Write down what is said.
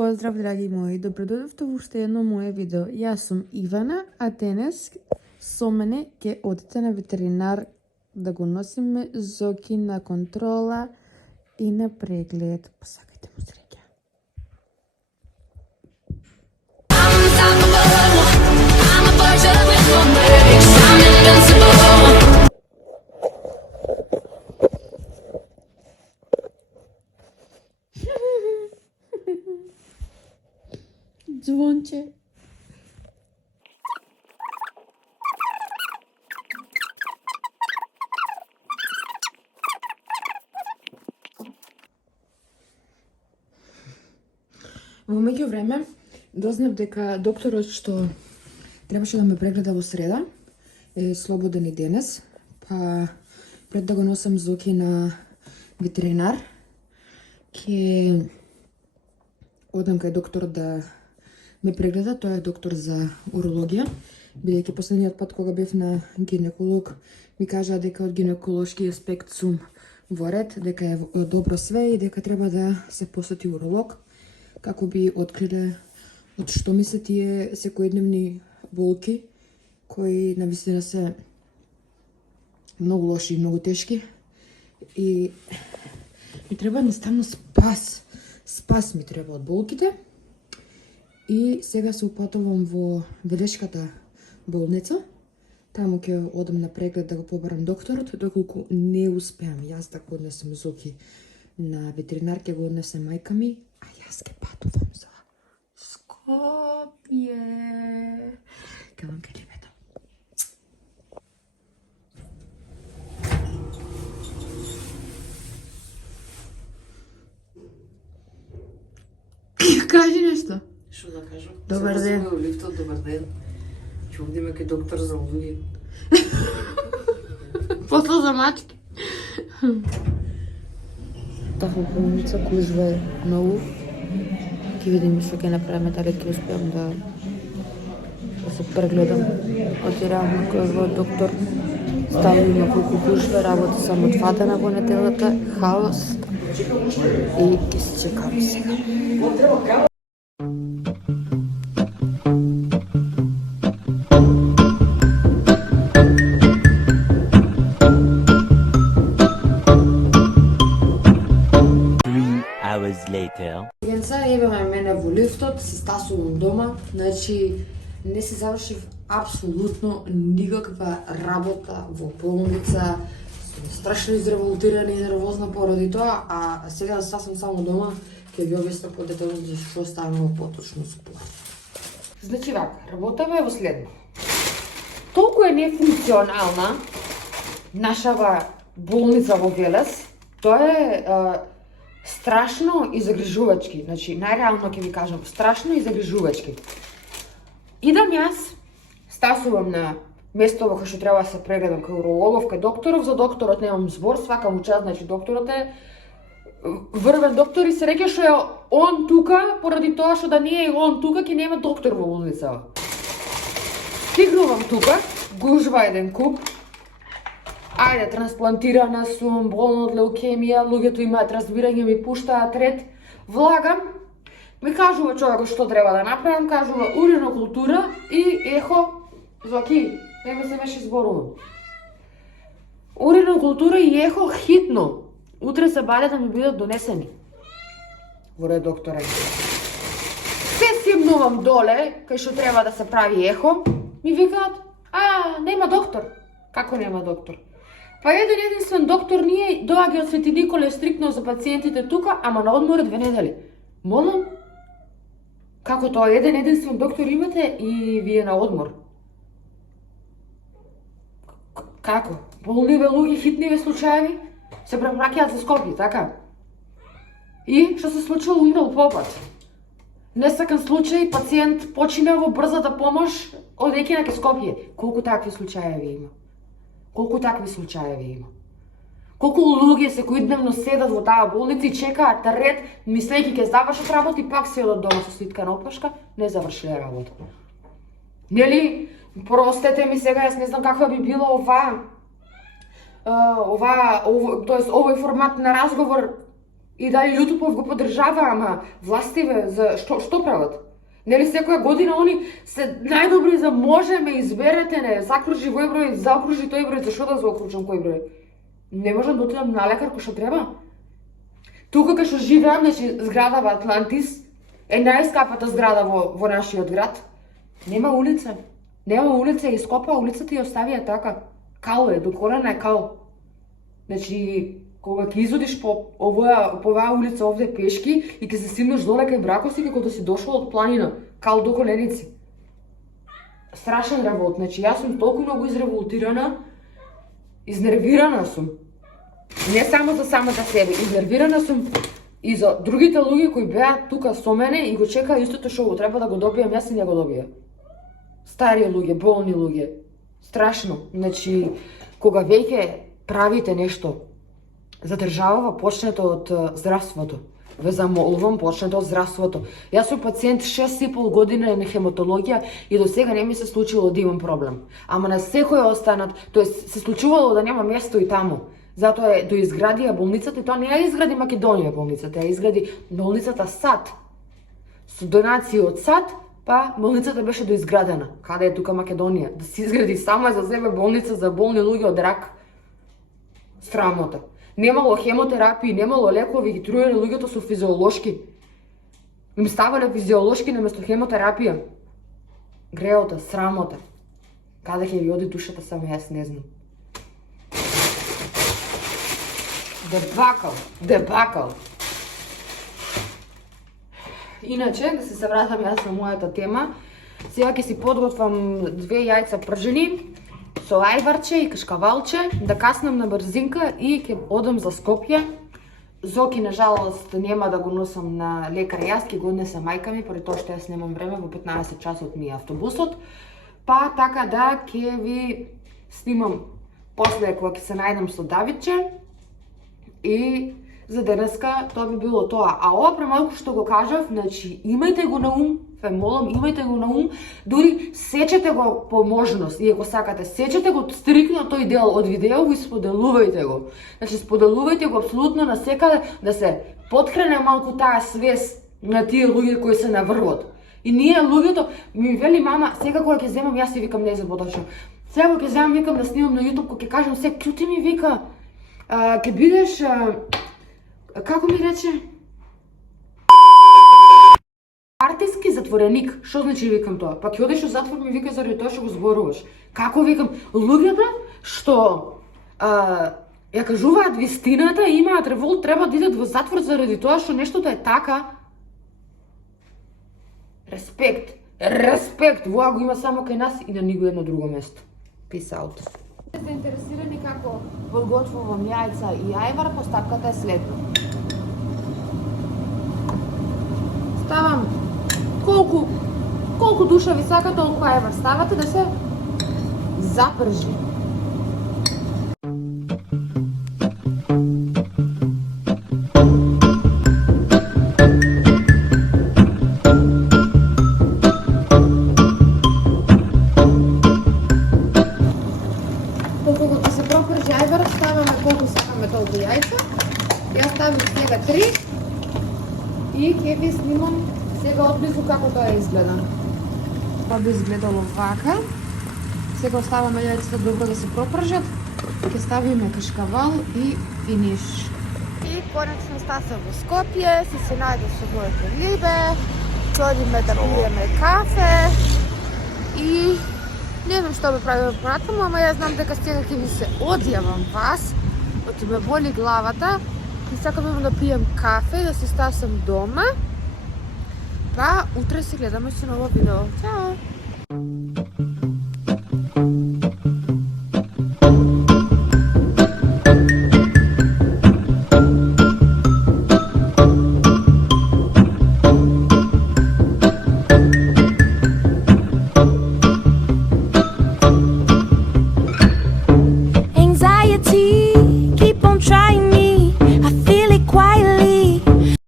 Поздрав, драги мои, добродојдовте во уште едно мое видео. Јас сум Ивана, а денес со мене ќе одите на ветеринар да го носиме Зоки на контрола и на преглед. Посакајте му среќа. Звонче. Во меѓувреме дознав дека докторот што требаше да ме прегледа во среда е слободен и денес, па пред да го носам Зоки на ветеринар, ќе одам кај доктор да ме прегледа. Тој е доктор за урологија, бидејќи последниот пат кога бев на гинеколог ми кажа дека од гинеколошки аспект сум во ред, дека е добро све и дека треба да се посети уролог како би откриле од што ми се тие секојдневни болки кои навистина се многу лоши и многу тешки и ми треба едноставно спас ми треба од болките. И сега се упатувам во Велешката болница. Таму ќе одам на преглед да го побарам докторот, доколку не успеам јас да го однесам Зоки на ветеринар, ќе го однесе мајка ми, а јас ќе патувам за Скопје. Кај ливето. Кажи нешто. Што да кажам? Добар ден. Во лифтот, добар ден. Ќе одиме кај доктор за луѓе. После за мачки. Тахо болница, гужва е многу. Ќе видим што ќе направиме, дали ќе успеам да се прегледам. Отирам кај доктор. Стави има колку гужва, работа само отфатена во неделата, хаос. И ќе се чекам сега. Генца, ебаме мене во лифтот, се стасувам дома, значи не се завршив апсолутно никаква работа во болница, сум страшно изреволтирана и нервозна поради тоа, а сега да стасам само дома, ќе ви објаснам подетално за што станува поточно спорт. Значи вака, работава е во следно. Толку е нефункционална нашава болница во Велес, тоа е страшно и загрижувачки, значи најреално ќе ви кажам, страшно и загрижувачки. Идам јас, стасувам на место во кај што треба да се прегледам кај урологов, кај докторов, за докторот немам збор, свака му час, значи докторот е врвен доктор и се реќе што е он тука, поради тоа што да не е он тука, ќе нема доктор во болницава. Стигнувам тука, гужва еден куп, ајде, трансплантирана сум, болна од леукемија, луѓето имаат разбирање, ми пуштаат ред, влагам, ми кажува човекот што треба да направам, кажува уринокултура и ехо, Зоки, не ми се беше зборувам. Уринокултура и ехо хитно, утре се баде да ми бидат донесени. Во ред, докторе. Се симнувам доле, кај што треба да се прави ехо, ми викаат, нема доктор. Како нема доктор? Па еден единствен доктор ние доаѓа од Свети Николе стриктно за пациентите тука, ама на одмор 2 недели. Молам? Како тоа еден единствен доктор имате и вие на одмор? Како? Болниве луѓе, хитниве случаеви се препраќаат за Скопје, така? И што се случило, умрел попат. Несакан случај, пациент почина во брзата помош, одејќи на ке Скопје. Колку такви случаеви има? Колку такви случаеви има? Колку луѓе секојдневно седат во таа болница и чекаат ред, мислејќи ќе завршат работа и пак се одат дома со слитка на опашка, не завршиле работа. Нели? Простете ми сега, јас не знам каква би била овој формат на разговор И дали YouTube го поддржава, ама властиве за што прават? Нели секоја година они се најдобри за можеме, изберете не, закружи овој број, заокружи тој број, зашо да заокружам кој број? Не можам да отидам на лекар кој што треба. Тука кај што живеам, значи зграда во Атлантис е најскапата зграда во нашиот град. Нема улица. Нема улица и скопа улицата и оставија така. Кал е, до корена е кал. Значи, кога ќе изодиш по оваа улица овде пешки и ќе се стигнеш доле кај Бракоси како да си дошол од планина, кал до коленици. Страшен работ, значи јас сум толку многу изреволтирана, изнервирана сум. Не само за самата себе, изнервирана сум и за другите луѓе кои беа тука со мене и го чекаа истото што го треба да го добијам, јас и не го добија. Стари луѓе, болни луѓе. Страшно. Значи, кога веќе правите нешто за државава, почнете од здравството. Ве замолувам, почнете од здравството. Јас сум пациент 6,5 година на хематологија и до сега не ми се случило да имам проблем. Ама на секој останат, тоест се случувало да нема место и таму. Затоа е доизградија болницата и тоа не ја изгради Македонија болницата, ја изгради болницата САД. Со донации од САД, па болницата беше доизградена. Каде е тука Македонија? Да се изгради сама за себе болница за болни луѓе од рак. Срамота. Немало хемотерапии, немало лекови, ги труеле луѓето со физиолошки. Им ставале физиолошки наместо хемотерапија. Греота, срамота. Каде ќе ви оди душата, само јас не знам. Дебакал. Иначе, да се вратам јас на мојата тема, сега ќе си подготвам 2 јајца пржени со ајварче и кашкавалче, да каснам на брзинка и ќе одам за Скопје. Зоки, на жалост, нема да го носам на лекар, јас ќе го однесам мајка ми, поради тоа што јас немам време, во 15 часот ми е автобусот. Па така да ќе ви снимам после кога ќе се најдам со Давидче. И за денеска тоа би било тоа. А ова премалку што го кажав, значи имајте го на ум, ве молам, имајте го на ум, дури сечете го по можност, и ако сакате, сечете го стрикно тој дел од видео и споделувајте го. Значи споделувајте го апсолутно насекаде да се потхрене малку таа свест на тие луѓе кои се на врвот. И ние луѓето, ми вели мама, сега кога ќе земам, јас си викам не заботачам. Сега кога ќе земам, викам да снимам на YouTube, кога ќе кажам се, кјути ми вика, ќе бидеш, како ми рече? Партиски затвореник. Што значи викам тоа? Па ќе одиш во затвор, ми вика заради тоа што го зборуваш. Како викам? Луѓето што ја кажуваат вистината и имаат револт, треба да идат во затвор заради тоа што нештото е така. Респект. Воа го има само кај нас и на никој едно друго место. Peace out. Сте интересирани како подготвувам јајца и ајвар, постапката е следна. Ставам колку душа ви сака, толку ајвар ставате да се запржи. Доколку се пропржи ајвар, ставаме колку сакаме толку јајца. Јас ставам сега 3 и ќе ви снимам сега одблизу како тоа изгледа. Тоа би изгледало вака. Сега оставаме јајцата добро да се пропржат. Ќе ставиме кашкавал и финиш. И конечно стаса во Скопје, се најде со моето либе, одиме да пиеме кафе и не знам што би правила понатаму, ама јас знам дека сега ќе ви се одјавам вас, оти ме боли главата и сакам да пиjem кафе, да се стасам дома. Па утре се гледаме со ново видео. Чао!